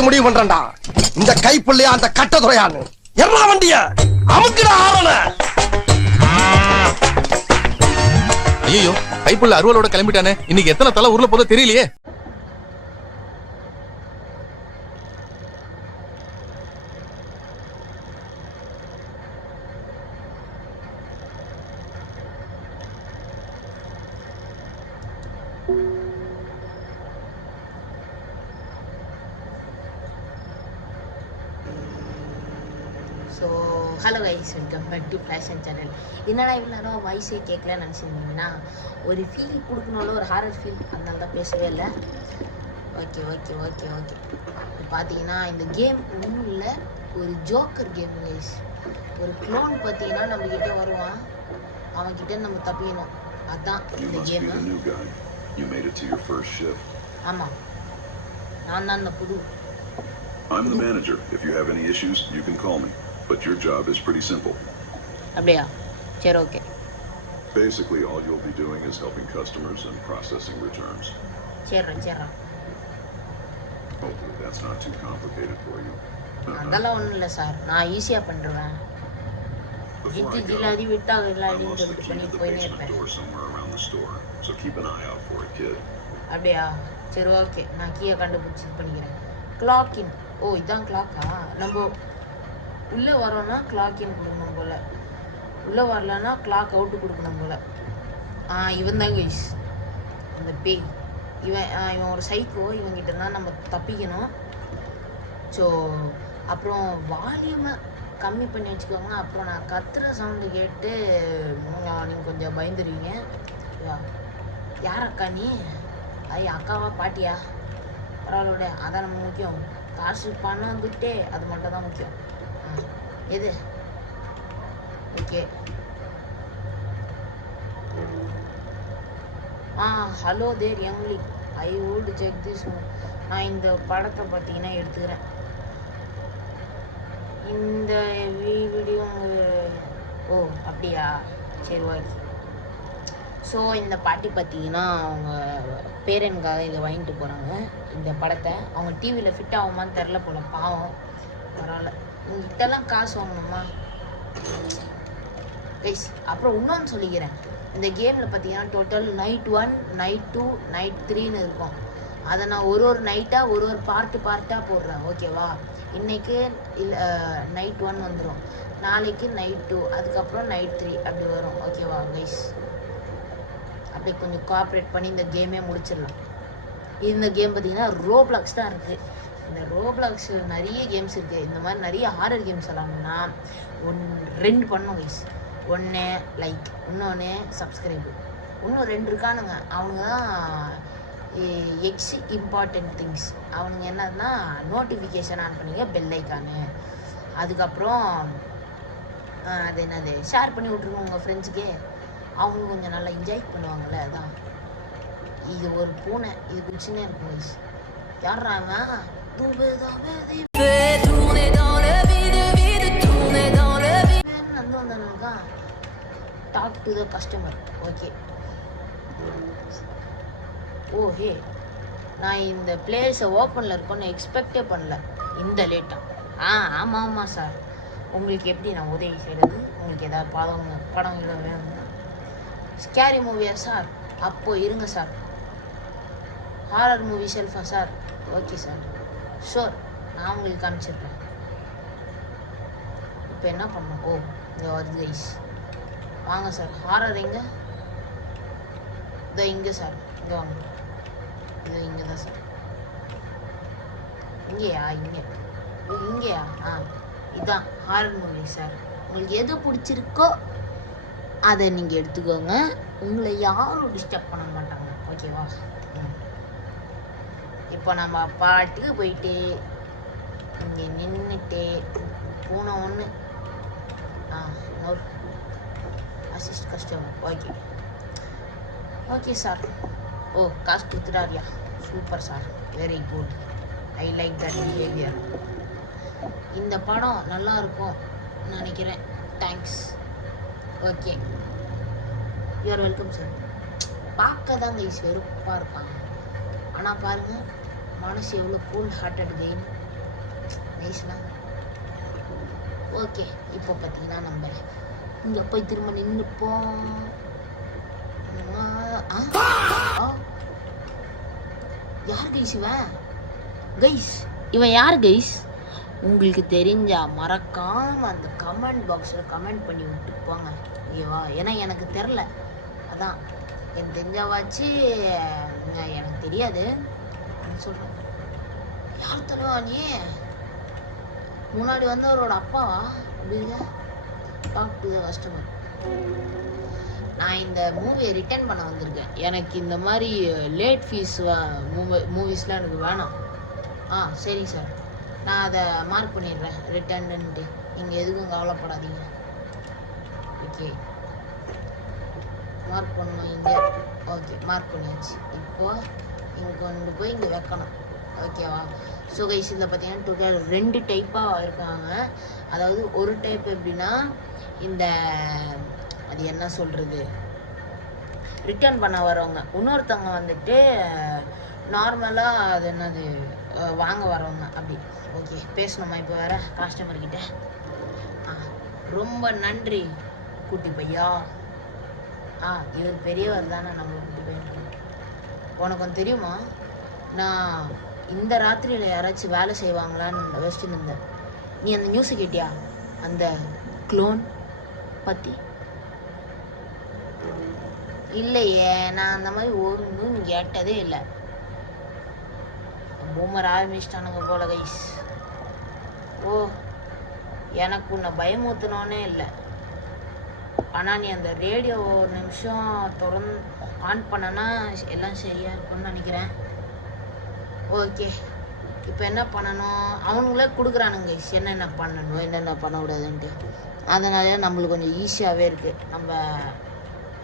இன்னைக்கு முடிவு பண்றேன்டா. இந்த கைப்புள்ளையா அந்த கட்டதுறையான்னு எல்லா வண்டிய அமுக்குடா ஆவன. ஐயோ, கைப்புள்ள அருவலோட கிளம்பிட்டானே. இன்னைக்கு எத்தனை தலை ஊர்ல போதோ தெரியலையே. So hello guys, welcome back to fashion channel. என்னடா இவ்வளோ நேரம் வாய்ஸே கேட்கலன்னு நினச்சிருந்தீங்கன்னா, ஒரு ஃபீல் கொடுக்கணும்ல, ஒரு ஹாரர் ஃபீல், அதனால தான் பேசவே இல்லை. ஓகே ஓகே ஓகே ஓகே பார்த்தீங்கன்னா இந்த கேம் ஒன்றும் இல்லை, ஒரு ஜோக்கர் கேம் கைஸ். ஒரு க்ளோன் பார்த்தீங்கன்னா நம்மக்கிட்ட வருவான், அவன்கிட்ட நம்ம தப்பிக்கணும். அதுதான் இந்த கேமு. ஆமாம், நான் தான் இந்த புது. I'm the manager. If you have any issues, you can call me. But your job is pretty simple. அப்படியா? சரி, okay. Basically, all you'll be doing is helping customers and processing returns. சரி. Hopefully that's not too complicated for you. அதெல்லாம் ஒன்றும் இல்லை sir, நான் ஈஸியாக பண்ணுறேன். Before I go, இல்லாடி விட்டா I இல்லாடின்னு lost the சொல்லிட்டு key பண்ணி to the போயினே basement இருப்பேன். door somewhere around the store, so keep an eye out for it, kid. அப்படியா? சரி, ஓகே, நான் கீயை கண்டுபிடிச்சி பண்ணிக்கிறேன். கிளாக் இன். ஓ, இதான் கிளாக்கா? நம்ம உள்ளே வரோன்னா கிளாக் இன் கொடுக்கணும் போல், உள்ளே வரலன்னா கிளாக் அவுட்டு கொடுக்கணும் போல். இவன் தான் கைஸ் இந்த பேய். இவன் ஒரு சைக்கோ. இவங்கிட்ட தான் நம்ம தப்பிக்கணும். ஸோ அப்புறம் வால்யூமை கம்மி பண்ணி வச்சுக்கோங்க. அப்புறம் நான் கத்துற சவுண்டு கேட்டு நீங்கள் கொஞ்சம் பயந்துருவீங்க. யார் அக்கா நீ? அக்காவா பாட்டியா? பரவாயில்ல, அதான் நம்ம முக்கியம். காசு பணம் துட்டே அது மட்டும் தான் முக்கியம். எது? Okay. Hello there young lady, I would check this. நான் இந்த படத்தை பார்த்தீங்கன்னா எடுத்துக்கிறேன். இந்த வீடியோ ஓ அப்படியா? சரி, ஓகே. ஸோ இந்த பாட்டி பார்த்தீங்கன்னா அவங்க பேரனுக்காக இதை வாங்கிட்டு போகிறாங்க. இந்த படத்தை அவங்க டிவியில் ஃபிட் ஆகுமான்னு தெரில போல, பாவம். பரவாயில்ல, உங்ககிட்டலாம் காசு வாங்கணுமா கைஸ்? அப்புறம் இன்னொன்று சொல்லிக்கிறேன், இந்த கேமில் பார்த்தீங்கன்னா டோட்டல் நைட் 1, நைட் 2, நைட் 3ன்னு இருக்கும். அதை நான் ஒரு நைட்டாக ஒரு பார்ட்டாக போடுறேன், ஓகேவா? இன்றைக்கு இல்லை நைட் 1 வந்துடும், நாளைக்கு நைட் 2, அதுக்கப்புறம் நைட் 3 அப்படி வரும், ஓகேவா கைஸ்? அப்படி கொஞ்சம் கோஆப்ரேட் பண்ணி இந்த கேமே முடிச்சிடலாம். இந்த கேம் பார்த்தீங்கன்னா ரோப்ளாக்ஸ் தான் இருக்குது. இந்த ரோப்ளாக்ஸில் நிறைய கேம்ஸ் இருக்குது. இந்த மாதிரி நிறைய ஹாரர் கேம்ஸ் விளாட்ணுன்னா 2 பண்ணணும் கைஸ். ஒன்று லைக், இன்னொன்று சப்ஸ்கிரைபு, இன்னும் 2 இருக்கானுங்க. அவனுங்க தான் இம்பார்ட்டன்ட் திங்ஸ். அவனுங்க என்னன்னா நோட்டிஃபிகேஷன் ஆன் பண்ணிங்க, பெல் ஐக்கானு, அதுக்கப்புறம் அது என்னது ஷேர் பண்ணி விட்ருங்க உங்கள் ஃப்ரெண்ட்ஸுக்கு. அவங்க கொஞ்சம் நல்லா என்ஜாய் பண்ணுவாங்கள்ல, அதான். இது ஒரு பூனை, இது குச்சினே இருக்கும் கைஸ். யாரா அவன்? Talk to the customer. Okay. Oh hey, நான் இந்த பிளேஸை ஓப்பனில் இருக்குன்னு எக்ஸ்பெக்டே பண்ணல இந்த லேட்டாக. ஆமாம் சார், உங்களுக்கு எப்படி நான் உதவி செய்கிறது? உங்களுக்கு ஏதாவது படம் வேணும்னா ஸ்கேரி மூவியா சார்? அப்போ இருங்க சார். ஹாரர் மூவி ஷெல்ஃபா சார்? ஓகே சார், ஷோர், நான் உங்களுக்கு காமிச்சிடுறேன். இப்போ என்ன பண்ணணும்? ஓ, இங்கே வருது கைஸ். வாங்க சார். ஹாரர் எங்கே? இதோ இங்கே சார், இங்கே வாங்க. இதோ இங்கே தான் சார். இங்கேயா? இங்கேயா? இதுதான் ஹாரர் மூவி சார். உங்களுக்கு எது பிடிச்சிருக்கோ அதை நீங்கள் எடுத்துக்கோங்க. உங்களை யாரும் டிஸ்டர்ப் பண்ண மாட்டாங்க, ஓகேவா? இப்போ நம்ம பாட்டுக்கு போயிட்டு இங்கே நின்றுட்டு பூனை ஒன்று assist customer. Okay sir. Oh, காசு கொடுத்துட்டாரியா? Super sir, very good, I like that behaviour. இந்த படம் நல்லா இருக்கும் நினைக்கிறேன். Thanks. Okay, you are welcome sir. பார்க்க தான் கைஸ் வெறுப்பாக இருப்பாங்க, ஆனால் பாருங்கள் மனசு எவ்வளோ கூல் ஹார்ட்டட் கைன். நைஸ்னா. ஓகே, இப்போ பார்த்தீங்கன்னா நம்ம இங்கே போய் திரும்ப நின்றுப்போம். யார் கைஸ் இவன்? கைஸ் இவன் யார் கைஸ்? உங்களுக்கு தெரிஞ்சா மறக்காம அந்த கமெண்ட் பாக்ஸில் கமெண்ட் பண்ணி விட்டு போங்க, ஓகேவா? ஏன்னா எனக்கு தெரில, அதான் எனக்கு தெரிஞ்சாவாச்சு. எனக்கு தெரியாது சொல்கிறேன். யார் தலைவா நீ? முன்னாடி வந்து அவரோட அப்பாவா? அப்படிங்க டாக் டு த கஸ்டமர். நான் இந்த மூவியை ரிட்டர்ன் பண்ண வந்திருக்கேன். எனக்கு இந்த மாதிரி லேட் ஃபீஸ் மூவிஸ்லாம் எனக்கு வேணாம். சரி சார், நான் அதை மார்க் பண்ணிடுறேன் ரிட்டர்ன்ட்டு. நீங்கள் எதுக்கும் கவலைப்படாதீங்க. ஓகே, மார்க் பண்ணணும் இங்கே. ஓகே, மார்க் பண்ணியாச்சு. இப்போது இங்கே கொண்டு போய் இங்கே வைக்கணும், ஓகேவா? ஸோ கைஸ் இதில் பார்த்தீங்கன்னா டோட்டல் 2 டைப்பாக இருக்காங்க. அதாவது ஒரு டைப் எப்படின்னா, இந்த அது என்ன சொல்கிறது, ரிட்டர்ன் பண்ண வரவங்க. இன்னொருத்தவங்க வந்துட்டு நார்மலாக அது என்னது வாங்க வரவங்க அப்படி. ஓகே, பேசணுமா இப்போ வேறு கஸ்டமர்கிட்ட? ரொம்ப நன்றி குட்டி பையா. இவர் பெரியவர் தானே, நம்ம குட்டி பையன். உனக்கு வந்து தெரியுமா, நான் இந்த ராத்திரியில் யாராச்சும் வேலை செய்வாங்களான்னு யோசிச்சுன்னு இருந்தேன். நீ அந்த நியூஸை கேட்டியா, அந்த க்ளோன் பற்றி? இல்லையே, நான் அந்த மாதிரி ஒன்றும் கேட்டதே இல்லை. பூமர் ஆரம்பிச்சிட்டானுங்க போல கைஸ். ஓ, எனக்கு உன்னை பயமுறுத்தணுன்னே இல்லை. ஆனால் நீ அந்த ரேடியோ ஒரு நிமிஷம் திறந்து ஆன் பண்ணனா எல்லாம் சரியாக இருக்கும்னு நினைக்கிறேன். ஓகே, இப்போ என்ன பண்ணணும்? அவனுங்களே கொடுக்குறானுங்க என்னென்ன பண்ணணும் என்னென்ன பண்ணக்கூடாதுன்ட்டு. அதனால நம்மளுக்கு கொஞ்சம் ஈஸியாகவே இருக்குது. நம்ம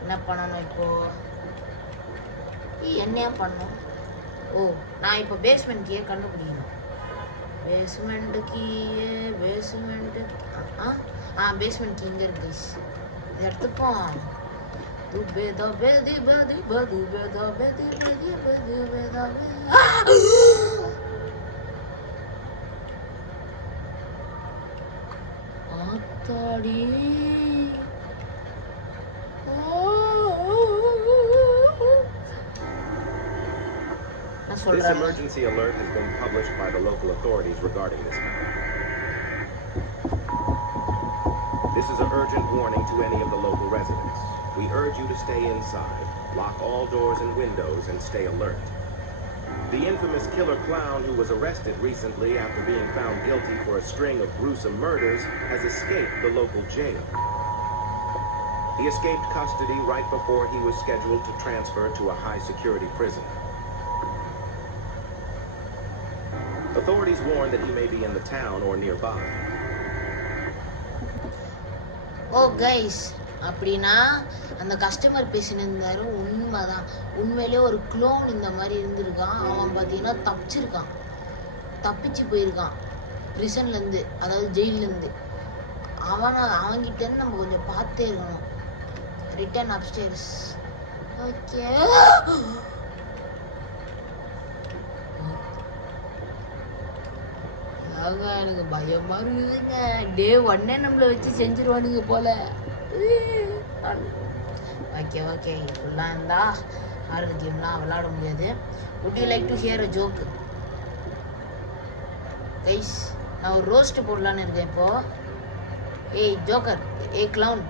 என்ன பண்ணணும் இப்போது? என்னையா பண்ணணும்? நான் இப்போ பேஸ்மெண்ட் கீயை கண்டுபிடிக்கணும். பேஸ்மெண்ட் கீயே பேஸ்மெண்ட்டு பேஸ்மெண்ட் கீ இங்கே இருக்கு. இது எடுத்துப்போம். ஆத்தாடி, This emergency alert has been published by the local authorities regarding this matter. This is an urgent warning to any of the local residents. We urge you to stay inside, lock all doors and windows, and stay alert. The infamous killer clown who was arrested recently after being found guilty for a string of gruesome murders has escaped the local jail. He escaped custody right before he was scheduled to transfer to a high-security prison. Authorities warn that he may be in the town or nearby. Guys, அப்படின்னா அந்த customer பேசினிருந்தாரு உண்மைதான். உண்மையிலே ஒரு clone இந்த மாதிரி இருந்திருக்கான். அவன் பார்த்தீங்கன்னா தப்பிச்சு போயிருக்கான் ப்ரிசன்லேருந்து, அதாவது ஜெயிலேருந்து. அவன்கிட்டேருந்து நம்ம கொஞ்சம் பார்த்தே இருக்கணும். Return upstairs. ஓகே, எனக்கு பயமா இருக்குதுங்க. டே 1 நம்மளை வச்சு செஞ்சிருவானுங்க போல. ஓகே, இப்படிலாம் இருந்தா ஆர்வ கேம்லாம் விளையாட முடியாது. would you like to hear a joke? Guys, நான் ஒரு ரோஸ்ட் போடலான்னு இருக்கேன் இப்போ. ஏய் ஜோக்கர், ஏய் clown,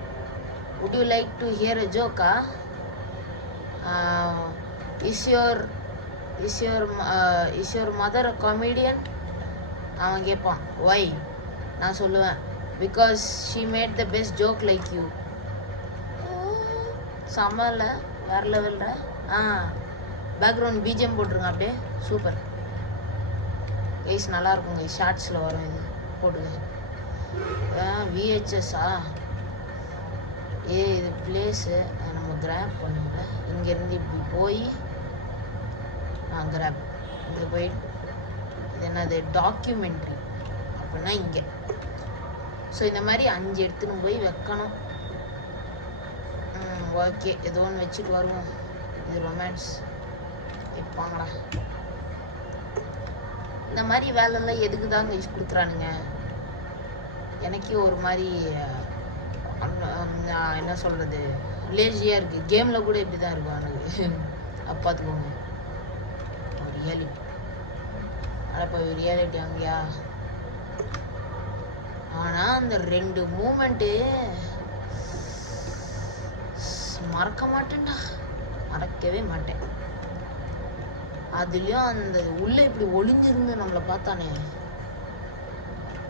would you like to hear a joke? Is your mother a comedian? அவன் கேட்பான் ஒய். நான் சொல்லுவேன் because she made the best joke like you. செம்மல, வேறு லெவலில். பேக்ரவுண்ட் பிஜிஎம் போட்டுருங்க அப்படியே, சூப்பர் கைஸ், நல்லாயிருக்கும் கைஸ். ஷார்ட்ஸில் வரும், இது போட்டுங்க. விஹெச்எஸ்ஸா? இது பிளேஸு நம்ம கிராப் பண்ணுங்க. இங்கேருந்து இப்படி போய் கிராப், இங்கே போயிட்டு இது என்னது டாக்குமெண்ட்ரி அப்படின்னா இங்கே. ஸோ இந்த மாதிரி 5 எடுத்துன்னு போய் வைக்கணும். ஓகே, ஏதோ ஒன்று வச்சுட்டு வருவோம். இது ரொமான்ஸ். இப்பாங்களா இந்த மாதிரி வேலைலாம் எதுக்கு தாங்க கொடுக்குறானுங்க? எனக்கே ஒரு மாதிரி என்ன சொல்கிறது, லேசியாக இருக்குது. கேமில் கூட இப்படி தான் இருக்கும் எனக்கு. பார்த்துக்கோங்க, ரியாலிட்டி. இப்போ ரியாலிட்டி அங்கேயா? ஆனால் அந்த 2 மூமெண்ட்டு மறக்க மாட்டேன்டா, மறக்கவே மாட்டேன். அதுலேயும் அந்த உள்ளே இப்படி ஒளிஞ்சிருந்து நம்மளை பார்த்தானே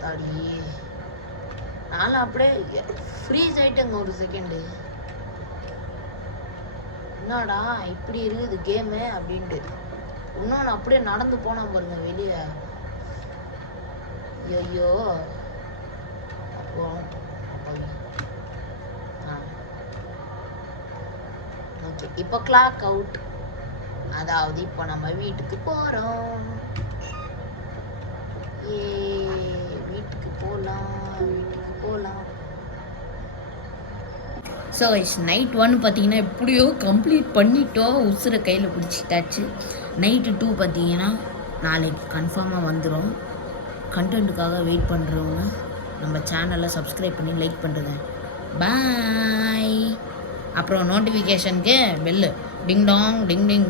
தாடி, நானும் அப்படியே ஃப்ரீஸ் ஆகிட்டேங்க ஒரு செகண்டு. என்னடா இப்படி இருக்குது கேமு அப்படின்ட்டு. இன்னொன்று அப்படியே நடந்து போனால் பாருங்க வெளியே. ஐயோ அப்போ ஓகே, இப்போ கிளாக் அவுட். அதாவது இப்போ நம்ம வீட்டுக்கு போகிறோம். வீட்டுக்கு போகலாம். ஸோ நைட் 1 பார்த்தீங்கன்னா எப்படியோ கம்ப்ளீட் பண்ணிட்டோம். உசுரை கையில் பிடிச்சிட்டாச்சு. நைட்டு 2 பார்த்தீங்கன்னா நாளைக்கு கன்ஃபார்மாக வந்துடும். கண்டென்ட்டுக்காக வெயிட் பண்ணுறவங்க நம்ம சேனலை சப்ஸ்கிரைப் பண்ணி லைக் பண்ணுறேங்க. பாய். அப்புறம் நோட்டிஃபிகேஷனுக்கு பெல்லு டிங் டாங் டிங் டிங்.